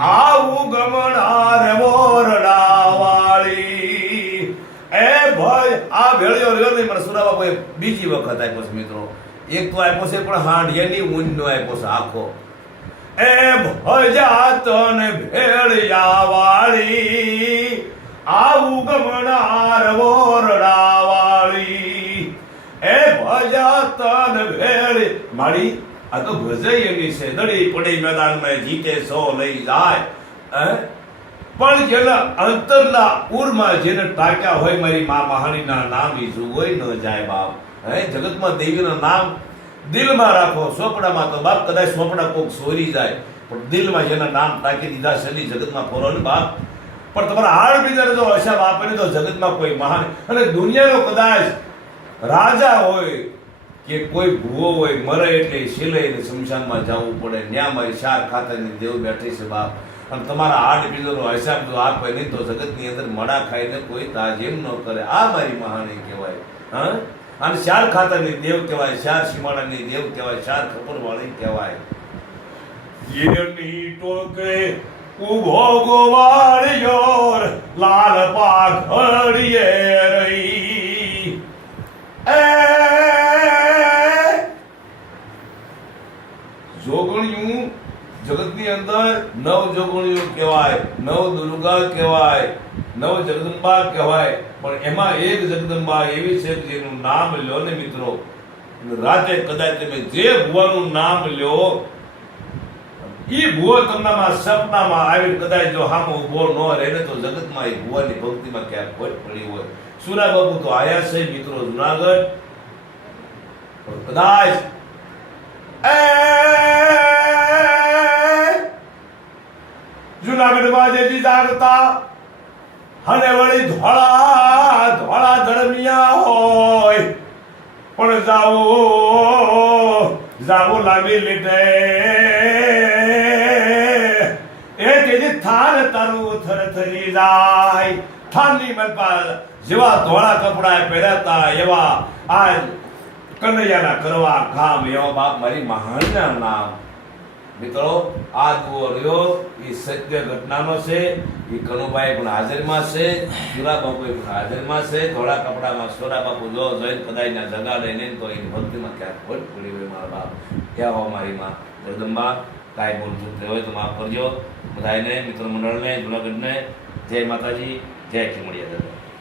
આવું ગમનાર મોરડાવાળી. એ ભાઈ, આ ભેળિયો રહ્યો નહીં પણ સુરા બાપુએ બીજી વખત આપ્યો છે મિત્રો. એક તો આપ્યો છે, પણ હાંડિયાની ઊંડનો આપ્યો છે આખો. એ ભજાતન ભેળિયાવાળી. આવું ગમનાર વાળી એ ભજાતન ભેળી મારી આ તો ગઝલ એવી છે. દડી પડી મેદાનમાં જીતે સો લઈ જાય? પણ જેના અંતરના ઉરમાં જેને ટાક્યા હોય મારી મા મહાણીના નામ એ જુગોય ન જાય બાપ. હે? જગતમાં દેવીના નામ દિલમાં રાખો. સોપડામાં તો બાપ કદાચ સોપડા કોક સોરી જાય. પણ દિલમાં જેના નામ ટાંકી દીધા છે જગતમાં ફોરો ને બાપ. પણ તમારા હાડ બીજાને તો હશા બાપને તો જગતમાં કોઈ મહાન અને દુનિયાનો કદાચ રાજા હોય કે કોઈ ભૂવો હોય, મરે એટલે શિલાઈને શમશાનમાં જવું પડે. ન્યા મારી શાર ખાતરની દેવ બેઠી છે બાપ. અને તમારા આઠ બીજોનો હિસાબ જો આપે નહીં તો જગતની અંદર મડા ખાઈને કોઈ તાજીમ ન કરે. આ મારી મહાની કહેવાય. હા? અને શાર ખાતાની દેવ કહેવાય, શાર સીમાડાની દેવ કહેવાય, શાર ખપરવાળી કહેવાય. એની ટોકે ઊભો ગોવાળિયો લાલ પાઘડીએ જોગણિયું જગતની અંદર નવ જોગણિયું કહેવાય, નવ દુર્ગા કહેવાય, નવ જગદંબા કહેવાય, પણ એમાં એક જગદંબા એવી છે જેનું નામ લ્યો ને મિત્રો. રાતે કદાચ તમે જે ભુવાનું નામ લ્યો, એ ભુવો તમારામાં સપનામાં આવી કદાચ જો હામો ઊભો ન રહે તો જગતમાં એ ભુવાની ભક્તિમાં ક્યાંક ખોટ પડી હોય. સુરા બાબુ તો આયા છે મિત્રો જુનાગઢ. કદાચ એ જુનાગઢમાં જે જાગતા અને વળી ધોળા ધોળા ધર્મિયા હોય. પણ જાવો જાવો લાવી લીધે એ તેજી થાર તારું થરથરી જાય. થાનની મનપા જેવા ધોળા કપડા પહેરાતા એવા આ કનૈયાના કરવા કામ એવા બાપ મારી મહાનના નામ. મિત્રો, આ દુઓ રહ્યો, એ સત્ય ઘટનાનો છે, એ કનુભાઈ પણ હાજરમાં છે સુરા બાપુ પણ હાજરમાં છે, ધોળા કપડામાં સોરા બાપુ જો જોઈને કદાચ જગા નહીં તો એ ભક્તિમાં ક્યાંક ખોટ પડી હોય મારા બાપ. ક્યાં હો મારી માં? જગદંબા, કાંઈ બોલ ચૂક હોય તો માફ કરજો. બધાને મિત્ર મંડળને જુનાગઢને, જય માતાજી, જય ખીમડિયા દાદા.